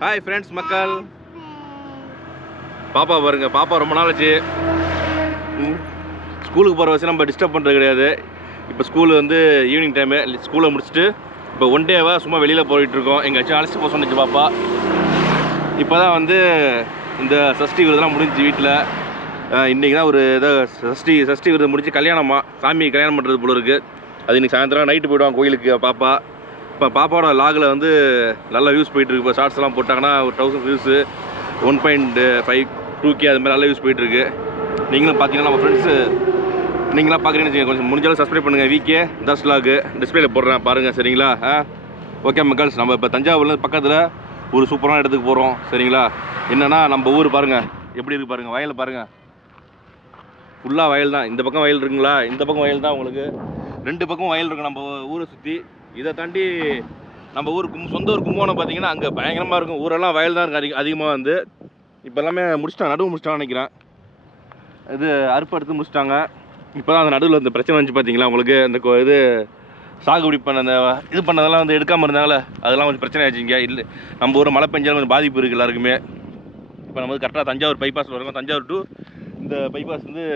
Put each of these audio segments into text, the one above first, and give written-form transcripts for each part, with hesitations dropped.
Hi friends மக்கள். பாப்பா பாருங்க, பாப்பா ரொம்ப நாள் ஆச்சு. ஸ்கூலுக்கு போகிற வச்சு நம்ம டிஸ்டர்ப் பண்ணுறது கிடையாது. இப்போ ஸ்கூலு வந்து ஈவினிங் டைமு, ஸ்கூலை முடிச்சுட்டு இப்போ ஒன் டேவாக சும்மா வெளியில் போயிட்டுருக்கோம். எங்கேயாச்சும் அழைச்சிட்டு போக சொன்னிச்சு பாப்பா. இப்போ தான் வந்து இந்த சஷ்டி விரதெல்லாம் முடிஞ்சு வீட்டில். இன்றைக்கி தான் ஒரு ஏதோ சஷ்டி விரதம் முடிஞ்சு கல்யாணமா, சாமி கல்யாணம் பண்ணுறது போல இருக்குது. அது இன்றைக்கி சாயந்தரம் நைட்டு போய்டுவாங்க கோயிலுக்கு பாப்பா. இப்போ பாப்பாவோட லாகில் வந்து நல்லா வியூஸ் போயிட்டுருக்கு. இப்போ ஷார்ட்ஸ்லாம் போட்டாங்கன்னா ஒரு 1000 வியூஸு, 1.5 2K அது மாதிரி நல்லா வியூஸ் போயிட்டுருக்கு. நீங்களும் பார்த்தீங்கன்னா நம்ம ஃப்ரெண்ட்ஸு நீங்களாம் பார்க்குறீங்கன்னு வச்சுக்கோங்க, கொஞ்சம் முடிஞ்சாலும் சப்ஸ்கிரைப் பண்ணுங்கள். வீக்கே தஸ் லாகு டிஸ்பிளேல போடுறேன் பாருங்கள், சரிங்களா? ஓகே மக்கள்ஸ், நம்ம இப்போ தஞ்சாவூர்லேருந்து பக்கத்தில் ஒரு சூப்பரான இடத்துக்கு போகிறோம், சரிங்களா? என்னென்னா நம்ம ஊர் பாருங்கள் எப்படி இருக்குது பாருங்கள், வயல் பாருங்கள், ஃபுல்லாக வயல் தான். இந்த பக்கம் வயல் இருக்குங்களா, இந்த பக்கம் வயல் தான். உங்களுக்கு 2 பக்கம் வயல் இருக்குது நம்ம ஊரை சுற்றி. இதை தாண்டி நம்ம ஊருக்கு சொந்த ஊர் கும்பகோணம் பார்த்தீங்கன்னா அங்கே பயங்கரமாக இருக்கும். ஊரெல்லாம் வயல் தான் இருக்குது அதிகமாக. வந்து இப்போ எல்லாமே முடிச்சிட்டாங்க, நடுவு முடிச்சிட்டாங்கன்னு நினைக்கிறேன். இது அறுப்பு எடுத்து முடிச்சிட்டாங்க. இப்போ தான் அந்த நடுவில் இந்த பிரச்சனை வந்துச்சு பார்த்தீங்களா உங்களுக்கு. இந்த இது சாகுபடி பண்ண அந்த இது பண்ணதெல்லாம் வந்து எடுக்காமல் இருந்தாங்களே, அதெல்லாம் கொஞ்சம் பிரச்சனை ஆச்சு. இங்கே இல்லை நம்ம ஊர் மழை பெஞ்சாலும் கொஞ்சம் பாதிப்பு இருக்குது எல்லாருக்குமே. இப்போ நம்ம வந்து கரெக்டாக தஞ்சாவூர் பைபாஸில் இருக்கோம். தஞ்சாவூர் டு இந்த பைபாஸ் வந்து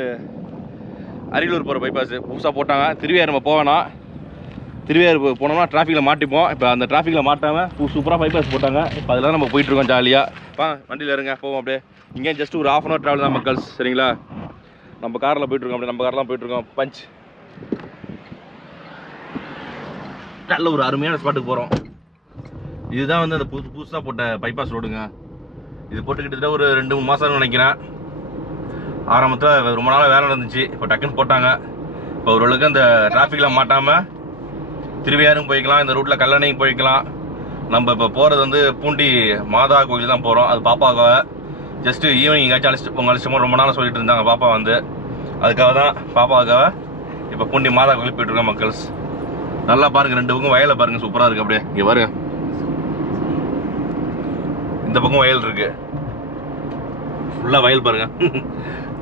அரியலூர் போகிற பைபாஸ் புதுசாக போட்டாங்க. திருவையாறு நம்ம போவேனா, திருவையாறு போனோம்னா டிராஃபிக்கில் மாட்டிப்போம். இப்போ அந்த டிராஃபிக்கில் மாட்டாமல் சூப்பராக பைபாஸ் போட்டாங்க. இப்போ அதெல்லாம் நம்ம போயிட்டுருக்கோம் ஜாலியாக. வண்டியில் இருங்க போவோம். அப்படியே இங்கே ஜஸ்ட் ஒரு 1/2 hour ட்ராவல் தான் மக்கள்ஸ், சரிங்களா? நம்ம காரில் போயிட்டுருக்கோம். அப்படியே நம்ம காரில் போயிட்டுருக்கோம். பஞ்ச் நல்ல ஒரு அருமையான ஸ்பாட்டுக்கு போகிறோம். இதுதான் வந்து அந்த புதுசாக போட்ட பைபாஸ் ரோடுங்க. இது போட்டு கிட்டத்தட்ட ஒரு 2-3 மாதம்னு நினைக்கிறேன். ஆரம்பத்தில் ரொம்ப நாளாக வேலை நடந்துச்சு. இப்போ டக்குன்னு போட்டாங்க. இப்போ ஓரளவுக்கு அந்த டிராஃபிக்கில் மாட்டாமல் திருவையாரும் போய்க்கலாம், இந்த ரூட்டில் கல்லணையும் போய்க்கலாம். நம்ம இப்போ போகிறது வந்து பூண்டி மாதா கோயில் தான் போகிறோம். அது பாப்பாவை ஜஸ்ட்டு ஈவினிங் எங்கேயாச்சும் அழைச்சிட்டு ரொம்ப நாள் சொல்லிட்டு இருந்தாங்க பாப்பா வந்து. அதுக்காக தான் பாப்பாவுக்காக இப்போ பூண்டி மாதா கோயில் போய்ட்டுருக்கோம் மக்கள்ஸ். நல்லா பாருங்கள், 2 பக்கம் வயலை பாருங்கள், சூப்பராக இருக்குது. அப்படியே இங்கே பாருங்க, இந்த பக்கம் வயல் இருக்குது, ஃபுல்லாக வயல் பாருங்கள்.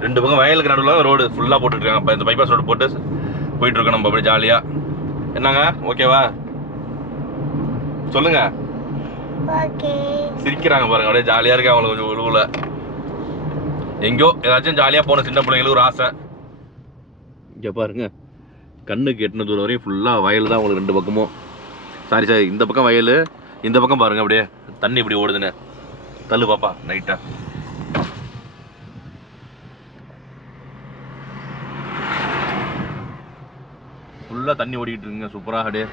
2 பக்கம் வயலுக்கு நடுவில் ரோடு ஃபுல்லாக போட்டுருக்காங்க. இப்போ இந்த பைபாஸ் ரோடு போட்டு போயிட்டுருக்கோம் நம்ம அப்படியே ஜாலியாக. என்னங்க ஓகேவா சொல்லுங்க? சிரிக்கிறாங்க பாருங்க, அப்படியே ஜாலியாக இருக்கு அவங்களுக்கு. கொஞ்சம் உழுவுல எங்கேயோ ஏதாச்சும் ஜாலியாக போன சின்ன பிள்ளைங்களுக்கு ஒரு ஆசை. இங்கே பாருங்க, கண்ணுக்கு எட்டின தூரம் வரையும் ஃபுல்லாக வயல் தான் உங்களுக்கு 2 பக்கமும். சாரி இந்த பக்கம் வயல், இந்த பக்கம் பாருங்க அப்படியே தண்ணி இப்படி ஓடுதுன்னு. தள்ளு பாப்பா நைட்டா. ஃபுல்லாக தண்ணி ஓடிக்கிட்டு இருக்குங்க சூப்பராக. அப்படியே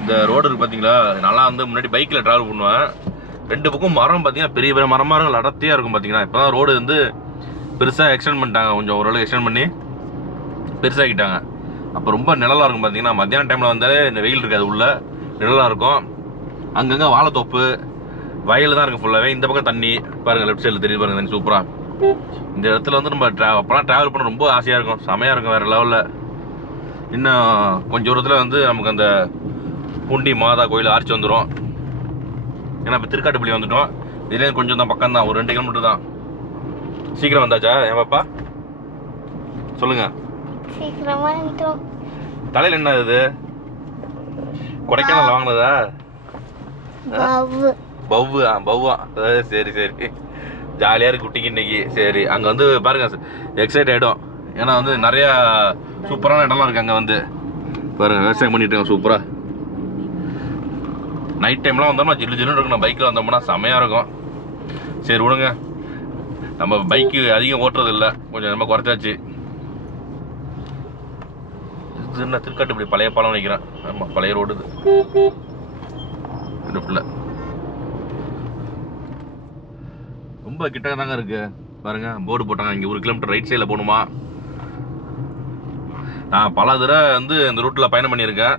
இந்த ரோடு இருக்குது பார்த்தீங்களா, நல்லா வந்து முன்னாடி பைக்கில் ட்ராவல் பண்ணுவேன். 2 பக்கம் மரம் பார்த்தீங்கன்னா பெரிய பெரிய மரங்கள் அடர்த்தியாக இருக்கும் பார்த்தீங்கன்னா. இப்போ தான் ரோடு வந்து பெருசாக எக்ஸ்டெண்ட் பண்ணிட்டாங்க, கொஞ்சம் ஓரளவு எக்ஸ்டெண்ட் பண்ணி பெருசாகிட்டாங்க. அப்போ ரொம்ப நிழலாக இருக்கும் பார்த்தீங்கன்னா. மத்தியான டைமில் வந்தாலே இந்த வெயில் இருக்காது, உள்ள நிழலாக இருக்கும். அங்கங்கே வாழைத்தோப்பு வயல் தான் இருக்குது ஃபுல்லாகவே. இந்த பக்கம் தண்ணி பாருங்கள், லெஃப்ட் சைடில் தெரியுது பாருங்கள் தண்ணி சூப்பராக. இந்த இடத்துல வந்து நம்ம அப்போலாம் ட்ராவல் பண்ண ரொம்ப ஆசையாக இருக்கும், செமையாக இருக்கும் வேறு லெவலில். இன்னும் கொஞ்சம் தூரத்தில் வந்து நமக்கு அந்த பூண்டி மாதா கோயில் ஆர்ச்சி வந்துடும். ஏன்னா இப்போ திருக்காட்டுப்பள்ளி வந்துட்டோம். இதுலேருந்து கொஞ்சம் தான் பக்கம் தான், ஒரு 2 கிலோமீட்டர் தான். சீக்கிரம் வந்தாச்சா என் பாப்பா? சொல்லுங்க. தலையில் என்ன இது? கொடைக்கானல் வாங்கினதா? பவ்வா. சரி ஜாலியாக இருக்கு குட்டிக்கு இன்னைக்கு. சரி அங்கே வந்து பாருங்க எக்ஸைட் ஆகிடும். ஏன்னா வந்து நிறையா சூப்பரான இடம்லாம் இருக்குது அங்கே. வந்து பாருங்கள் விவசாயம் பண்ணிட்டு இருக்காங்க சூப்பராக. நைட் டைம்லாம் வந்தோம்னா ஜில்லு ஜில்லுன்னு இருக்கும். நம்ம பைக்கில் வந்தோம்னா செமையாக இருக்கும். சரி விடுங்க, நம்ம பைக்கு அதிகம் ஓட்டுறது இல்லை, கொஞ்சம் நம்ம குறைச்சாச்சு. இது திருக்காட்டுப்பள்ளி பழைய பாலம் நினைக்கிறேன். ஆமாம் பழைய ரோடு இது ஃபுல்லாக. ரொம்ப கிட்ட தாங்க இருக்கு பாருங்க. போர்டு போட்டாங்க இங்கே 1 கிலோமீட்டர் ரைட் சைடில் போகணுமா. நான் பல தடவை வந்து இந்த ரூட்டில் பயணம் பண்ணியிருக்கேன்.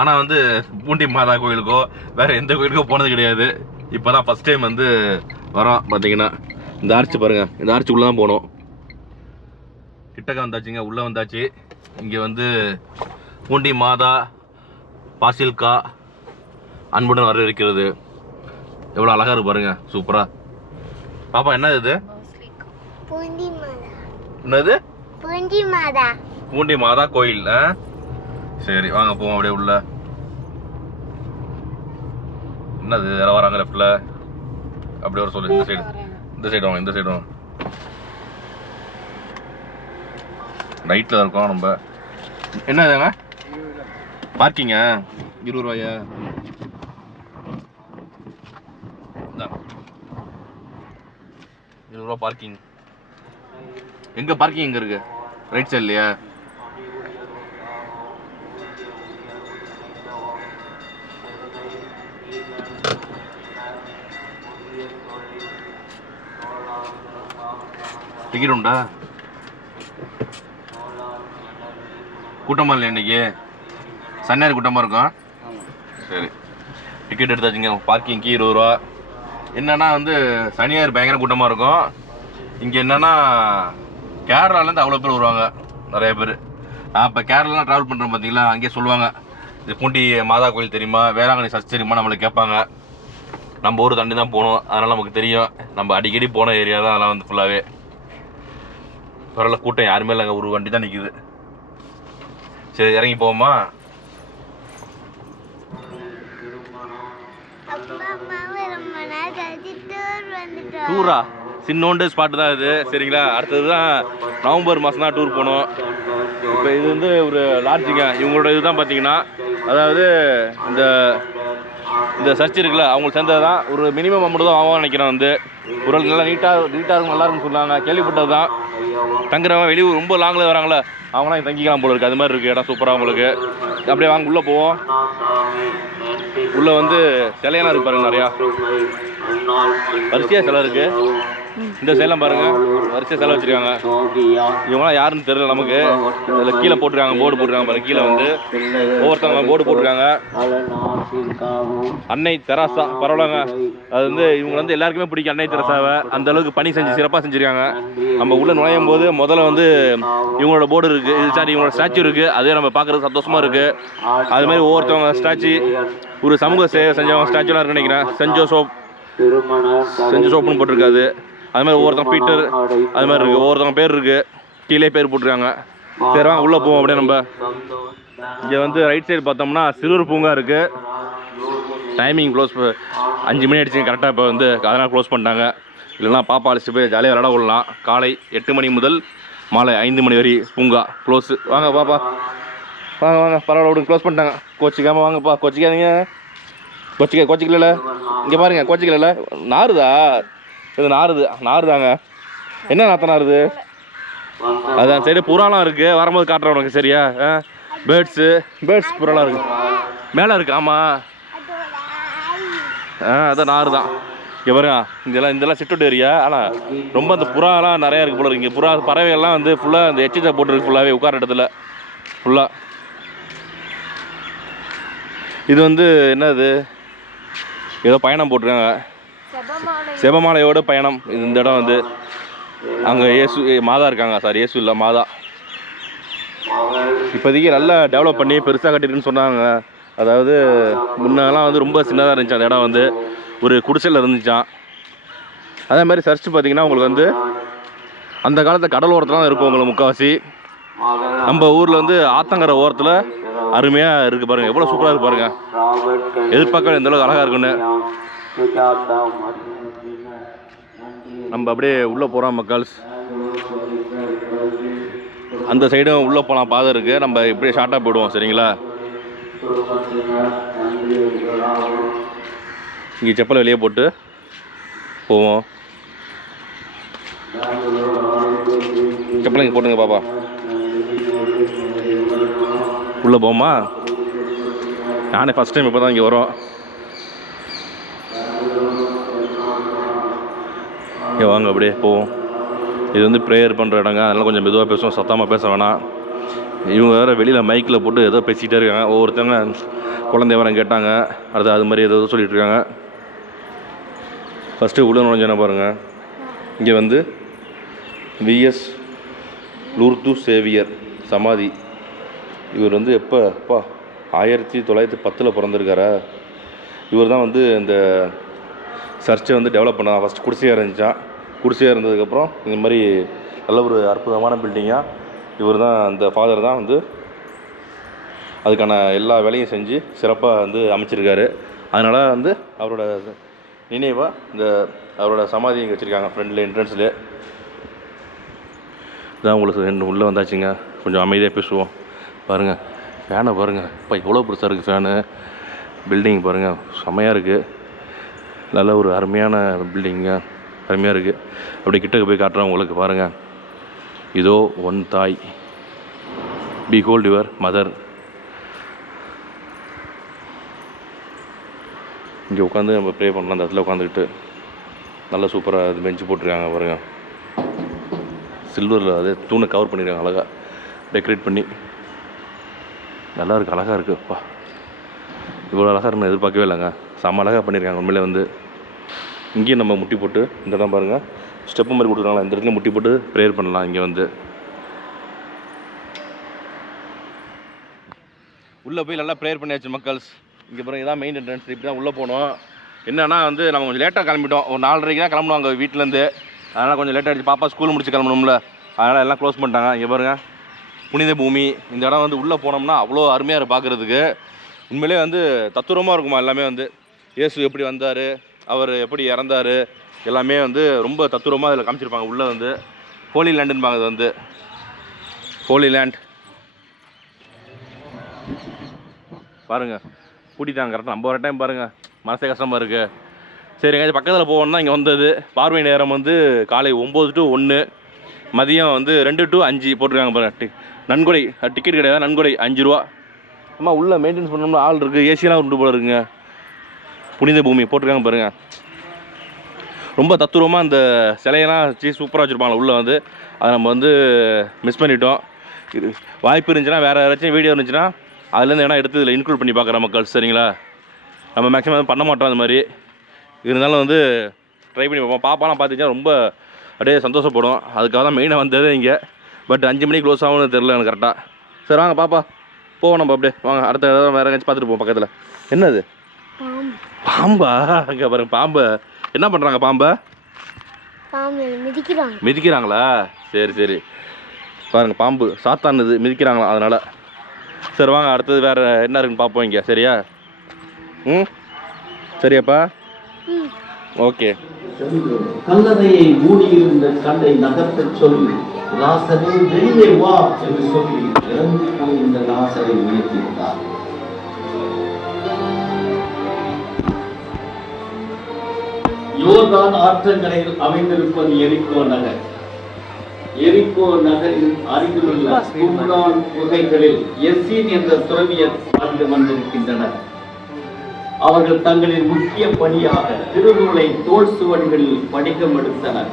ஆனால் வந்து பூண்டி மாதா கோயிலுக்கோ வேறு எந்த கோயிலுக்கோ போனது கிடையாது. இப்போ தான் ஃபஸ்ட் டைம் வந்து வரோம். பார்த்தீங்கன்னா இந்த ஆர்ச்சி பாருங்கள், இந்த ஆர்ச்சி உள்ளே தான் போகணும். கிட்டக்க வந்தாச்சுங்க, உள்ளே வந்தாச்சு. இங்கே வந்து பூண்டி மாதா பாசில்கா அன்புடன் வர இருக்கிறது. எவ்வளோ அழகாக இருக்கு பாருங்கள், சூப்பராக. பாப்பா என்ன இது? என்னது? பூண்டி மாதா கோயில். சரி வாங்க போவோம் அப்படியே உள்ள. என்னது யாராவது வராங்க லெஃப்டில் அப்படி வர சொல்லு. இந்த சைடு வாங்க, இந்த சைடு வாங்க. ரைட்டில் இருக்கோம் நம்ம. என்னதுங்க பார்க்கிங்க? 20 ரூபாயா? 20 ரூபா பார்க்கிங். எங்கே பார்க்கிங் எங்கே இருக்கு? ரைட் சைட்லையா? டிக்கெட் உண்டா? கூட்டமாக இல்லை இன்னைக்கு? சன்னியார் கூட்டமாக இருக்கும். சரி, டிக்கெட் எடுத்தாச்சுங்க. பார்க்கிங்க்கு 20 ரூபா. என்னன்னா வந்து சனியார் பயங்கர கூட்டமாக இருக்கும். இங்கே என்னன்னா கேரளாலேருந்து அவ்வளோ பேர் வருவாங்க, நிறைய பேர். நான் இப்போ கேரளாலாம் ட்ராவல் பண்ணுறேன் பார்த்தீங்களா, அங்கேயே சொல்லுவாங்க இது பூண்டி மாதா கோயில் தெரியுமா, வேளாங்கண்ணி சர்ச் தெரியுமா நம்மளுக்கு கேட்பாங்க. நம்ம ஊர் தாண்டி தான் போகணும், அதனால் நமக்கு தெரியும். நம்ம அடிக்கடி போன ஏரியா தான் அதெல்லாம் வந்து ஃபுல்லாகவே. பரவாயில்ல, கூட்டம் யாருமே இல்லைங்க, ஒரு வண்டி தான் நிற்குது. சரி, இறங்கி போவோமா? டூரா? சின்னோண்டு ஸ்பாட்டு தான் இது, சரிங்களா? அடுத்தது தான் நவம்பர் மாதம் தான் டூர் போகணும். இப்போ இது வந்து ஒரு லாட்ஜுங்க. இவங்களோட இதுதான் பார்த்தீங்கன்னா, அதாவது இந்த சர்ச் இருக்குல்ல, அவங்களுக்கு சேர்ந்தது தான். ஒரு மினிமம் அமௌண்ட் தான் ஆகும் நினைக்கிறேன். வந்து ஒரு நல்லா நீட்டாக இருக்கும், நல்லா இருக்குன்னு சொன்னாங்க, கேள்விப்பட்டது தான். தங்குறவங்க வெளியூர் ரொம்ப லாங்கில் வராங்களே அவங்களாம் இங்கே தங்கிக்கலாம் போல இருக்குது. அது மாதிரி இருக்குது இடம், சூப்பராக உங்களுக்கு. அப்படியே வாங்க உள்ளே போவோம். உள்ளே வந்து சிலையெல்லாம் இருக்கு பாருங்க, நிறையா வரிசையாக சிலை இருக்குது. இந்த சைடெலாம் பாருங்கள், வரிசையாக சிலை வச்சுருக்காங்க. இவங்களாம் யாருன்னு தெரியல நமக்கு. அதில் கீழே போட்டிருக்காங்க, போர்டு போட்டிருக்காங்க பாருங்க. கீழே வந்து ஒவ்வொருத்தவங்க போர்டு போட்டிருக்காங்க. அன்னை தெரசா, பரவாயில்லங்க. அது வந்து இவங்க வந்து எல்லாருக்குமே பிடிக்கும் அன்னை தெரசாவை. அந்த அளவுக்கு பணி செஞ்சு சிறப்பாக செஞ்சுருக்காங்க. நம்ம உள்ளே நுழையும் போது முதல்ல வந்து இவங்களோட போர்டு இருக்குது, இது சாரி இவங்களோட ஸ்டாச்சு இருக்குது. அதே நம்ம பார்க்குறது சந்தோஷமாக இருக்குது. அது மாதிரி ஒவ்வொருத்தவங்க ஸ்டாச்சு, ஒரு சமூக சேவை செஞ்சவங்க ஸ்டாச்சுலாம் இருக்குன்னு நினைக்கிறேன். சென்ட் ஜோசப்னு போட்டிருக்காது. அது மாதிரி ஒவ்வொருத்தவங்க பீட்டர், அது மாதிரி இருக்குது. ஒவ்வொருத்தவங்க பேர் இருக்குது, கீழே பேர் போட்டிருக்காங்க. சரி வாங்க உள்ளே போவோம். அப்படியே நம்ம இங்கே வந்து ரைட் சைடு பார்த்தோம்னா சிறுவர் பூங்கா இருக்குது. டைமிங் க்ளோஸ் 5 மணி ஆகிடுச்சிங்க கரெக்டாக. இப்போ வந்து அதனால் க்ளோஸ் பண்ணிட்டாங்க. இல்லைனா பாப்பா அழைச்சிட்டு போய் ஜாலியாக விளாட விடலாம். காலை 8 மணி முதல் மாலை 5 மணி வரை பூங்கா க்ளோஸு. வாங்க பாப்பா, வாங்க பரவாயில்ல, விடுங்க, க்ளோஸ் பண்ணிட்டாங்க. கோச்சிக்காமல் வாங்கப்பா, கோச்சிக்காதீங்க. கோச்சிக்கல. இங்கே பாருங்க, கோச்சிக்கல. நாறுதா? இது நாறுதாங்க. என்ன நாற்றம் நாறுது? அதான் சைடு புறாலாம் இருக்குது, வரும்போது காட்டுறேன் உனக்கு, சரியா? பேர்ட்ஸ் புறாலாம் இருக்குது, மேலே இருக்குது. ஆமாம், அதான் நாறுதான். இங்கே பாருங்க, இதெல்லாம் சிட்டோட் ஏரியா. ஆனால் ரொம்ப அந்த புறாலாம் நிறையா இருக்குது போல இருக்குது. புறா பறவைகள்லாம் வந்து ஃபுல்லாக அந்த எச்சிச்சா போட்டுருக்கு ஃபுல்லாகவே உட்கார இடத்துல ஃபுல்லாக. இது வந்து என்னது, ஏதோ பயணம் போட்டிருக்காங்க, செபமாலையோட பயணம். இந்த இடம் வந்து அங்கே மாதா இருக்காங்க. சாரி, இயேசு இல்லை, மாதா. இப்போதைக்கு நல்லா டெவலப் பண்ணி பெருசாக கட்டிருக்குன்னு சொன்னாங்க. அதாவது முன்னெல்லாம் வந்து ரொம்ப சின்னதாக இருந்துச்சு அந்த இடம், வந்து ஒரு குடிசையில் இருந்துச்சான். அதே மாதிரி சர்ச் பார்த்திங்கன்னா உங்களுக்கு வந்து அந்த காலத்தில் கடல் ஓரத்தில் தான் இருக்கும் உங்களுக்கு முக்கால்வாசி. நம்ம ஊரில் வந்து ஆத்தங்கரை ஓரத்தில் அருமையாக இருக்குது பாருங்கள், எவ்வளோ சூப்பராக இருக்குது பாருங்கள். எதிர்பார்க்க எந்த அளவுக்கு அழகாக இருக்குன்னு. நம்ம அப்படியே உள்ளே போகிறோம் மக்கள்ஸ். அந்த சைடும் உள்ளே போகலாம், பாதை இருக்குது. நம்ம இப்படியே ஷார்ட்டாக போயிடுவோம், சரிங்களா? இங்கே செப்பலை வெளியே போட்டு போவோம். செப்பலை இங்கே போட்டுங்க பாப்பா. உள்ளே போமா? நானே ஃபஸ்ட் டைம் இப்போ தான் இங்கே வரோம். இங்கே வாங்க அப்படியே போவோம். இது வந்து ப்ரேயர் பண்ணுற இடங்க, அதனால் கொஞ்சம் மெதுவாக பேசுவோம், சத்தமாக பேச வேணாம். இவங்க வேறு வெளியில் மைக்கில் போட்டு ஏதோ பேசிக்கிட்டே இருக்காங்க. ஒவ்வொருத்தவங்க குழந்தை வரேன் கேட்டாங்க, அடுத்து அது மாதிரி ஏதோ சொல்லிகிட்டு இருக்காங்க. ஃபஸ்ட்டு உள்ள நுழைஞ்சோன்னா பாருங்கள், இங்கே வந்து விஎஸ் லூர்து சேவியர் சமாதி. இவர் வந்து எப்போ 1910 பிறந்திருக்காரா? இவர் தான் வந்து இந்த சர்ச்சை வந்து டெவலப் பண்ணால். ஃபஸ்ட்டு குடிசையாக இருந்துச்சான். குடிசையாக இருந்ததுக்கப்புறம் இந்த மாதிரி நல்ல ஒரு அற்புதமான பில்டிங்காக இவர் தான், அந்த ஃபாதர் தான் வந்து அதுக்கான எல்லா வேலையும் செஞ்சு சிறப்பாக வந்து அமைச்சிருக்காரு. அதனால் வந்து அவரோட நினைவாக இந்த அவரோட சமாதி இங்கே வச்சுருக்காங்க ஃப்ரெண்டில் என்ட்ரன்ஸில். இதான் உங்களுக்கு உள்ளே வந்தாச்சுங்க. கொஞ்சம் அமைதியாக பேசுவோம். பாருங்கள் ஃபேனை பாருங்கள், இப்போ எவ்வளோ பெருசாக இருக்குது ஃபேனு. பில்டிங் பாருங்கள் செம்மையாக இருக்குது. நல்ல ஒரு அருமையான பில்டிங்க, அருமையாக இருக்குது. அப்படி கிட்டக்கு போய் காட்டுறேன் உங்களுக்கு. பாருங்கள், இதோ ஒன் தாய், பிஹோல்ட் யுவர் மதர். இங்கே உட்காந்து நம்ம ப்ரே பண்ணலாம். அந்த இடத்துல உட்காந்துக்கிட்டு நல்லா சூப்பராக அது பெஞ்சு போட்டிருக்காங்க பாருங்கள். சில்வரில் அதே தூணை கவர் பண்ணியிருக்காங்க அழகாக டெக்கரேட் பண்ணி. நல்லா இருக்குது, அழகாக இருக்குது. அப்பா இவ்வளோ அழகாக இருக்குன்னு எதிர்பார்க்கவே இல்லைங்க. செம்ம அழகாக பண்ணியிருக்காங்க உண்மையிலே. வந்து இங்கேயும் நம்ம முட்டி போட்டு இந்த இடம் பாருங்கள், ஸ்டெப்பு மாதிரி கொடுத்துருக்காங்களா, இந்த இடத்துல முட்டி போட்டு ப்ரேயர் பண்ணலாம். இங்கே வந்து உள்ளே போய் நல்லா ப்ரேயர் பண்ணியாச்சு மக்கள்ஸ். இங்கே பாருங்கள், இதான் மெயின் என்ட்ரன்ஸ். இப்படி தான் உள்ளே போனோம். என்னன்னா வந்து நம்ம கொஞ்சம் லேட்டாக கிளம்பிட்டோம். ஒரு 4:30க்கு தான் கிளம்புவாங்க வீட்டிலேருந்து. அதனால் கொஞ்சம் லேட்டாக ஆகிடுச்சு. பாப்பா ஸ்கூல் முடிச்சு கிளம்பணும்ல, அதனால் எல்லாம் க்ளோஸ் பண்ணிட்டாங்க. இங்கே பாருங்கள் புனித பூமி. இந்த இடம் வந்து உள்ளே போனோம்னா அவ்வளோ அருமையாக இருக்குது பார்க்குறதுக்கு. உண்மையிலே வந்து தத்துரமாக இருக்குமா எல்லாமே. வந்து இயேசு எப்படி வந்தார், அவர் எப்படி இறந்தார், எல்லாமே வந்து ரொம்ப தத்துரமாக இதில் காமிச்சிருப்பாங்க. உள்ளே வந்து ஹோலி லேண்டுன்பாங்க. இது வந்து ஹோலி லேண்ட். பாருங்கள் கூட்டிட்டாங்க கரெக்டாக. நம்ம ஒரு டைம் பாருங்கள், மனசே கஷ்டமாக இருக்குது. சரி எங்கேயாச்சும் பக்கத்தில் போவோம்னா இங்கே வந்தது. பார்வை நேரம் வந்து காலை 9 to 1, மதியம் வந்து 2 to 5 போட்டிருக்காங்க பாருங்கள். நன்கொடை டிக்கெட் கிடையாது, நன்கொடை 5 ரூபா. அம்மா உள்ளே மெயின்டெனன்ஸ் பண்ணோம்னா ஆள் இருக்குது, ஏசியெலாம் உண்டு போல இருக்குங்க. புனித பூமி போட்டிருக்காங்க பாருங்கள். ரொம்ப தத்துரமாக அந்த சிலையெல்லாம் வச்சு சூப்பராக வச்சுருப்பாங்க உள்ளே வந்து. அதை நம்ம வந்து மிஸ் பண்ணிட்டோம். இது வாய்ப்பு இருந்துச்சுன்னா வேறு யாராச்சும் வீடியோ இருந்துச்சுன்னா அதுலேருந்து ஏன்னா எடுத்து இதில் இன்க்ளூட் பண்ணி பார்க்குற மக்கள். சரிங்களா, நம்ம மேக்ஸிமம் பண்ண மாட்டோம் அது மாதிரி. இருந்தாலும் வந்து ட்ரை பண்ணி பார்ப்போம். பாப்பாலாம் பார்த்துச்சா ரொம்ப அப்படியே சந்தோஷப்படும். அதுக்காக தான் மெயினாக வந்ததே இங்கே. பட் 5 மணிக்கு க்ளோஸ் ஆகும்னு தெரில எனக்கு கரெக்டாக. சரி வாங்க பாப்பா போவோம் நம்ம அப்படியே. வாங்க அடுத்த வேறு எங்கேயாச்சும் பார்த்துட்டு போவோம் பக்கத்தில். என்னது பாம்பா? அங்கே பாருங்க பாம்பை என்ன பண்ணுறாங்க? பாம்பை மிதிக்கிறாங்களா? சரி சரி பாருங்கள் பாம்பு சாத்தானது மிதிக்கிறாங்களா, அதனால். சரி வாங்க அடுத்தது வேறு என்ன இருக்குன்னு பார்ப்போம் இங்கே. சரியா? சரியாப்பா? ஓகே. கல்லறையை மூடியிருந்த கல்லை நகர்த்த சொல்லி லாசரே வெளியே வா என்று சொல்லி இறந்து போய் இந்த லாசரை உயர்த்தினார். யோர்தான் ஆற்றங்கரையில் அமைந்திருப்பது எரிகோ நகர். எரிகோ நகரின் அருகிலுள்ள கும்ரான் குகைகளில் எஸ்ஸீன் என்ற துறவியர் வாழ்ந்து வந்திருக்கின்றனர். அவர்கள் தங்களின் முக்கிய பணியாக திருநூலை தோல் சுவடிகளில் படிக்கம் எடுத்தனர்.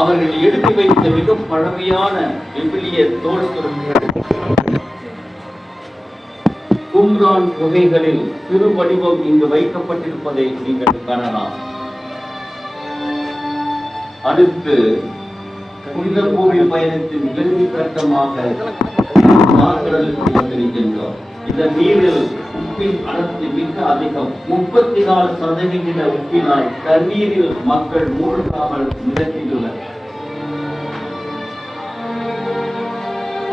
அவர்கள் எடுத்து வைத்த மிக பழமையான விவிலிய தோல் சுவடிகள் கும்ரான் குகைகளில் சிறு வடிவம் இங்கு வைக்கப்பட்டிருப்பதை நீங்கள் காணலாம். அடுத்து புனித பூமி பயணத்தின் இறுதி கட்டமாக மாக்கடலுக்கு வந்திருக்கின்றோம். இந்த நீரில் உப்பின் அடர்த்தி மிக அதிகம். 34% உப்பினால் தண்ணீரில் மக்கள் மூழ்காமல் மிதக்கின்றனர்.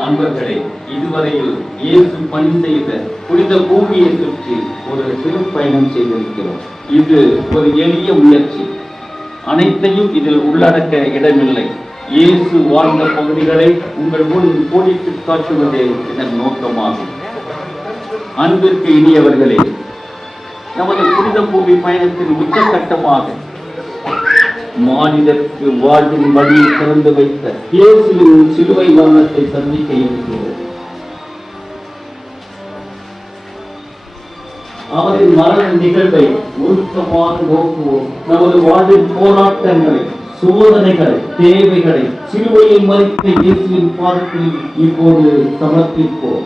அன்பர்களே, இதுவரையில் இயேசு பணி செய்த புனித பூமியை சுற்றி ஒரு சிறு பயணம் செய்திருக்கிறோம். இது ஒரு எளிய முயற்சி. அனைத்தையும் இதில் உள்ளடக்க இடமில்லை. இயேசு வாழ்ந்த பகுதிகளை உங்கள் முன் கோடிட்டு காட்டுவதே இதன் நோக்கமாகும். அன்பிற்கு இனியவர்களே, நமது புனித பூமி பயணத்தின் உச்சகட்டமாக மாநிலத்திற்கு வாழ்வின் வழியை திறந்து வைத்த இயேசுவின் சிலுவை மரணத்தை சந்திக்க இருக்கிறோம். அவரின் மரண நிகழ்வை உருக்கமாக நோக்குவோம். நமது வாழ்வின் போராட்டங்களை, சோதனைகளை, தேவைகளை சிலுவையில் மறித்த இயேசுவின் பாதத்தில் இப்போது சமர்ப்பிப்போம்.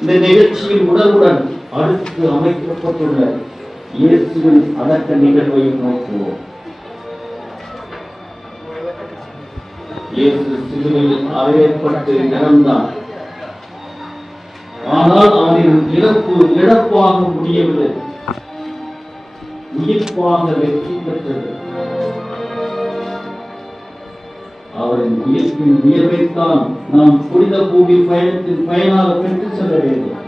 இந்த நிகழ்ச்சியின் உடலுடன் அடுத்து அமைக்கப்பட்டுள்ள இயேசுவின் அடக்க நிகழ்வையும் நோக்குவோம். இயேசு சிலுவையில் அறையப்பட்டு இறந்தார். ஆனால் அவரின் இழப்பாக முடியவில்லை, உயிர்ப்பாக வெற்றி பெற்றது. அவரின் உயிர்ப்பின் உயர்வைத்தான் நாம் புனித பூமி பயணத்தின் பயனாக பெற்றுச் செல்ல வேண்டும்.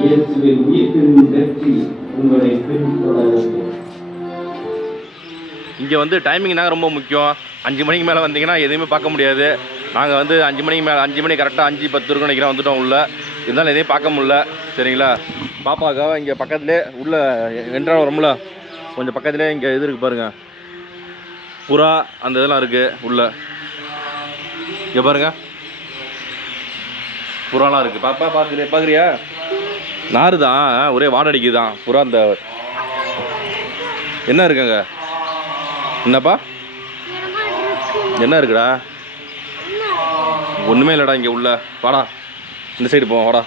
இயேசுவின் உயிர்ப்பின் வெற்றி உங்களை பின்தொடரட்டும். இங்கே வந்து டைமிங்னாக ரொம்ப முக்கியம். 5 மணிக்கு மேலே வந்தீங்கன்னா எதுவுமே பார்க்க முடியாது. நாங்கள் வந்து 5 மணிக்கு மேலே 5 மணி கரெக்டாக 5:10 இருக்கும் நினைக்கிறேன் வந்துட்டோம் உள்ள. இருந்தாலும் எதையும் பார்க்க முடியல. சரிங்களா, பாப்பாக்காக இங்கே பக்கத்துலேயே உள்ள என்ட்ராக வரும்ல, கொஞ்சம் பக்கத்துலேயே இங்கே இது இருக்குது பாருங்கள், புறா அந்த இதெல்லாம் இருக்குது உள்ள. இங்கே பாருங்கள் புறாலாம் இருக்குது. பாப்பா பார்க்குறியா? நாறு தான், ஒரே வாடடிக்கு தான் புறா. அந்த என்ன இருக்குங்க? என்னப்பா என்ன இருக்குடா? ஒன்றுமே இல்லைடா இங்கே உள்ள. வாடா இந்த சைடு போவோம், வாடா.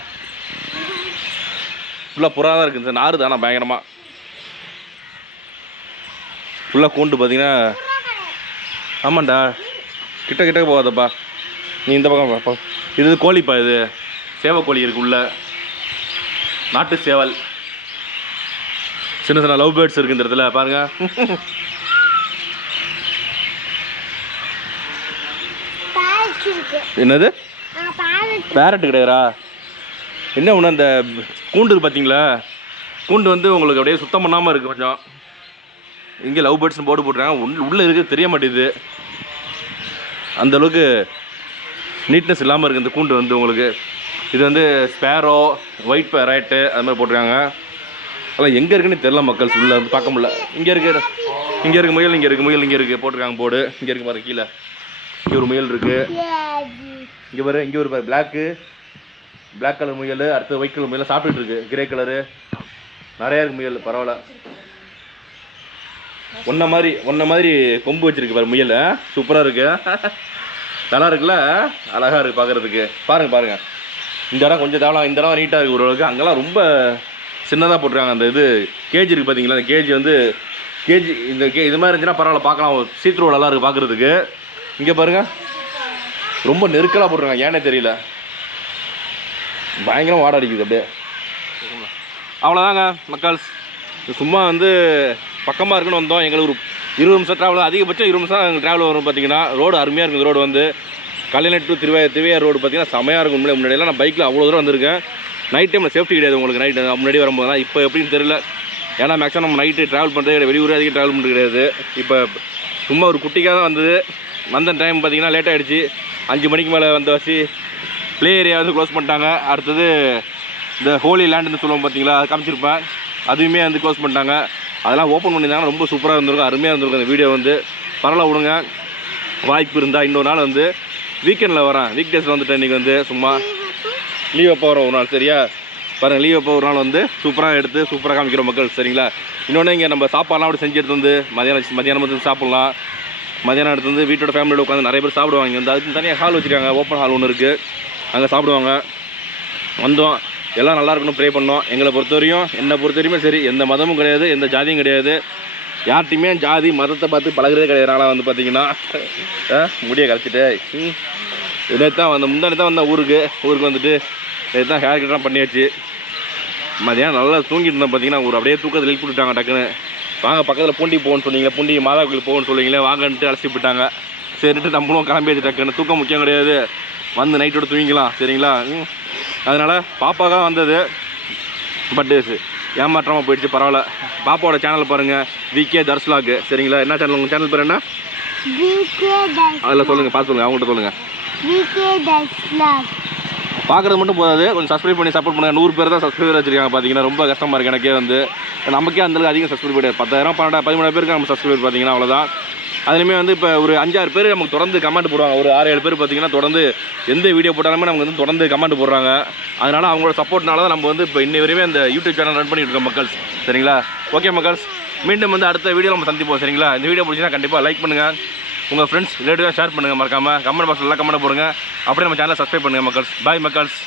ஃபுல்லாக புறா தான் இருக்குது. இந்த நாறு தானே பயங்கரமாக. ஃபுல்லாக கூண்டு பார்த்தீங்கன்னா, ஆமாண்டா கிட்ட கிட்ட போகாதப்பா, நீ இந்த பக்கம் பாப்பா. இது கோழிப்பா, இது சேவை கோழி இருக்கு உள்ள, நாட்டு சேவல். சின்ன சின்ன லவ் பேர்ட்ஸ் இருக்குது இந்த இடத்துல பாருங்க. என்னது பேரட் கிடையாதா? என்ன ஒன்று அந்த கூண்டு பார்த்தீங்களா, கூண்டு வந்து உங்களுக்கு அப்படியே சுத்தம் பண்ணாமல் இருக்குது கொஞ்சம். இங்கே லவ் பேர்ட்ஸ்னு போட்டு போட்டுருக்காங்க, உள்ளே இருக்குது தெரிய மாட்டேங்குது. அந்தளவுக்கு நீட்னஸ் இல்லாமல் இருக்குது இந்த கூண்டு வந்து உங்களுக்கு. இது வந்து ஸ்பேரோ, ஒயிட் பேரட்டு அது மாதிரி போட்டிருக்காங்க. அதெல்லாம் எங்கே இருக்குன்னு தெரில மக்கள், உள்ள வந்து பார்க்க முடியல. இங்கே இருக்குது முயல், இங்கே இருக்குது முயல், இங்கே இருக்குது போட்டிருக்காங்க போர்டு. இங்கே இருக்குது பாரு, கீழே இங்கே ஒரு முயல் இருக்குது. இங்கே பாரு, இங்கே ஒரு பாரு பிளாக் கலர் முயல், அடுத்து ஒயிட் கலர் முயல் சாப்பிட்டுட்டு இருக்கு. கிரே கலரு நிறையா இருக்குது முயல். பரவாயில்ல, ஒன்றை மாதிரி கொம்பு வச்சிருக்கு பாரு முயல். சூப்பராக இருக்கு, நல்லா இருக்குல்ல, அழகாக இருக்குது பார்க்குறதுக்கு. பாருங்கள் இந்த இடம் கொஞ்சம் தேவலாம், இந்த இடம் நீட்டாக இருக்குது ஓரளவுக்கு. அங்கெல்லாம் ரொம்ப சின்னதாக போட்டுருக்காங்க. அந்த இது கேஜி இருக்குது பார்த்தீங்களா, அந்த கேஜி வந்து கேஜி இந்த இது மாதிரி இருந்துச்சுன்னா பரவாயில்ல பார்க்கலாம், சீத்ரூ நல்லா இருக்குது பார்க்குறதுக்கு. இங்கே பாருங்கள் ரொம்ப நெருக்கலாக போட்டுருக்காங்க, ஏன்னே தெரியல, பயங்கரம் வாடை அடிக்குது அப்படியே. அவ்வளோதாங்க மக்கள்ஸ், சும்மா வந்து பக்கமாக இருக்குன்னு வந்தோம். எங்களுக்கு ஒரு 20 நிமிஷம் ட்ராவல், அதிகபட்சம் 20 நிமிஷம் எங்களுக்கு ட்ராவல் வரும். பார்த்தீங்கன்னா ரோடு அருமையாக இருக்குது. ரோடு வந்து கல்யாணம் டு திருவையார் ரோடு பார்த்தீங்கன்னா செமையாக இருக்கும். முன்னாடியெல்லாம் நான் பைக்கில் அவ்வளோ தூரம் வந்திருக்கேன். நைட் டைமில் சேஃப்டி கிடையாது உங்களுக்கு, நைட்டு முன்னாடி வரும்போது தான். இப்போ எப்படின்னு தெரியல, ஏன்னா மேக்ஸிமம் நம்ம நைட்டு ட்ராவல் பண்ணுறது கிடையாது, வெளியூரே அதிகம் ட்ராவல் பண்ணுறது கிடையாது. இப்போ சும்மா ஒரு குட்டிக்காக தான் வந்தது. வந்த டைம் பார்த்தீங்கன்னா லேட் ஆகிடுச்சு. 5 மணிக்கு மேலே வந்த வச்சு ப்ளே ஏரியா வந்து க்ளோஸ் பண்ணிட்டாங்க. அடுத்தது இந்த ஹோலி லேண்டுன்னு சொல்லுவோம் பார்த்தீங்களா, அது காமிச்சிருப்பேன், அதுவுமே வந்து க்ளோஸ் பண்ணிட்டாங்க. அதெல்லாம் ஓப்பன் பண்ணியிருந்தாங்கன்னா ரொம்ப சூப்பராக இருந்திருக்கும், அருமையாக இருந்திருக்கும். அந்த வீடியோ வந்து பரவாயில்ல விடுங்க. வாய்ப்பு இருந்தால் இன்னொரு நாள் வந்து வீக்கெண்டில் வரேன். வீக் டேஸில் வந்துட்டு இன்றைக்கி வந்து சும்மா லீவ் அப்போ வரோம் ஒரு நாள். சரியா பாருங்கள், லீவ் அப்போ ஒரு நாள் வந்து சூப்பராக எடுத்து சூப்பராக காமிக்கிற மக்கள். சரிங்களா, இன்னொன்று இங்கே நம்ம சாப்பாடுலாம் அப்படி செஞ்சு எடுத்து வந்து மதியானம் வந்து சாப்பிட்லாம். மதியானம் எடுத்து வந்து வீட்டோட ஃபேமிலியோட உட்காந்து நிறைய பேர் சாப்பிடுவாங்க. இங்கே வந்து அதுக்கு தனியாக ஹால் வச்சுருக்காங்க, ஓப்பன் ஹால் ஒன்று இருக்குது, அங்கே சாப்பிடுவாங்க. வந்தோம், எல்லாம் நல்லா இருக்கணும் ப்ரே பண்ணோம். என்னை பொறுத்தவரையுமே சரி, எந்த மதமும் கிடையாது, எந்த ஜாதியும் கிடையாது. யார்ட்டையுமே ஜாதி மதத்தை பார்த்து பழகிறதே கிடையாது. நாளாக வந்து பார்த்தீங்கன்னா முடியை கரைச்சிட்டு நேற்று தான் முந்தானே தான் வந்தேன் ஊருக்கு வந்துட்டு நேற்று தான் ஹேர் கட்லாம் பண்ணியாச்சு. மதியானம் நல்லா தூங்கிட்டு இருந்தேன். பார்த்தீங்கன்னா ஒரு அப்படியே தூக்கத்தில் எழுப்பி விட்டாங்க டக்குன்னு. வாங்க பக்கத்தில் பூண்டி போகணும்னு சொன்னீங்களே, பூண்டி மாதா கோயில் போகணும்னு சொல்லிங்களே, வாங்கன்ட்டு அழைச்சி போயிட்டாங்க. சரிட்டு நம்மளும் கிளம்பியாச்சு டக்குன்னு. தூக்கம் முக்கியம் கிடையாது, வந்து நைட்டோட தூங்கிக்கலாம். சரிங்களா, அதனால் பாப்பாக்காக வந்தது, பட் ஏமாற்றமாக போயிடுச்சு. பரவாயில்ல, பாப்பாவோட சேனல் பாருங்கள், விகே தர்ஸ்லாக். சரிங்களா, என்ன சேனல் உங்கள் சேனல் பேர் என்ன? அதில் சொல்லுங்கள், பார்த்து சொல்லுங்கள், அவங்கள்ட்ட சொல்லுங்கள். பார்க்குறது மட்டும் போதாது, கொஞ்சம் சப்ஸ்கிரைப் பண்ணி சப்போர்ட் பண்ணுங்கள். 100 பேர் தான் சப்ஸ்கிரைபர் வச்சுருக்காங்க. பார்த்தீங்கன்னா ரொம்ப கஷ்டமாக இருக்குது எனக்கே வந்து. நமக்கே அந்தளவுக்கு அதிகம் சப்ஸ்கிரைப் கிடையாது. 10,000 13,000 பேருக்கு நம்ம சப்ஸ்கிரைபர் பார்த்தீங்கன்னா அவ்வளோதான். அதுலேயுமே வந்து இப்போ ஒரு 5-6 பேர் நமக்கு தொடர்ந்து கமெண்ட் போடுவாங்க. ஒரு 6-7 பேர் பார்த்தீங்கன்னா தொடர்ந்து எந்த வீடியோ போட்டாலுமே நமக்கு வந்து தொடர்ந்து கமெண்ட் போடுறாங்க. அதனால் அவங்களோட சப்போர்ட்னால தான் நம்ம வந்து இப்போ இன்னை வரையுமே அந்த யூடியூப் சேனல் ரன் பண்ணிட்டு இருக்கோம் மக்கள்ஸ். சரிங்களா, ஓகே மக்கள்ஸ், மீண்டும் வந்து அடுத்த வீடியோ நம்ம சந்திப்போம். சரிங்களா, இந்த வீடியோ பிடிச்சினா கண்டிப்பாக லைக் பண்ணுங்கள், உங்கள் ஃப்ரெண்ட்ஸ் ரிலேட்டிவாக ஷேர் பண்ணுங்கள், மறக்காமல் கமெண்ட் பாக்ஸில் எல்லாம் கமெண்ட் போடுங்க. அப்படியே நம்ம சேனலை சப்ஸ்கிரைப் பண்ணுங்கள் மக்கள்ஸ். பாய் மக்கள்ஸ்.